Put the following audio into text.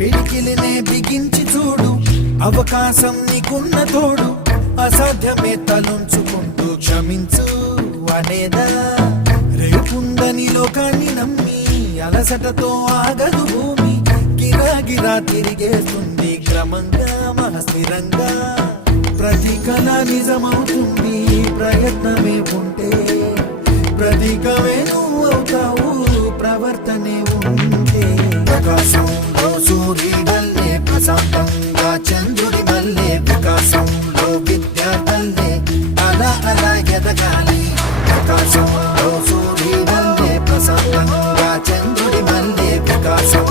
పిడికిలినే బిగించి చూడు, అవకాశం నీకున్న తోడు. అసాధ్యమే తలుంచుకుంటూ క్షమించు అనేదా. రేపుందని లోకాన్ని నమ్మి అలసటతో ఆగదు భూమి. గిరాగిరా తిరిగేస్తుంది క్రమంగా మహస్థిరంగా. ప్రతి కళ నిజమవుతుంది ప్రయత్నమే ఉంటే. ప్రతీకమే నువ్వు అవుతావు ప్రవర్తనే ఉంటే. ప్రకాశంలో సూర్యుడల్లే, ప్రశాంతంగా చంద్రుడి మల్లే. వికాసంలో విద్యార్థులే అలా అలా ఎదగాలి. ప్రకాశంలో సూర్యుడల్లే, ప్రశాంతంగా చంద్రుడి మల్లే. వికాసం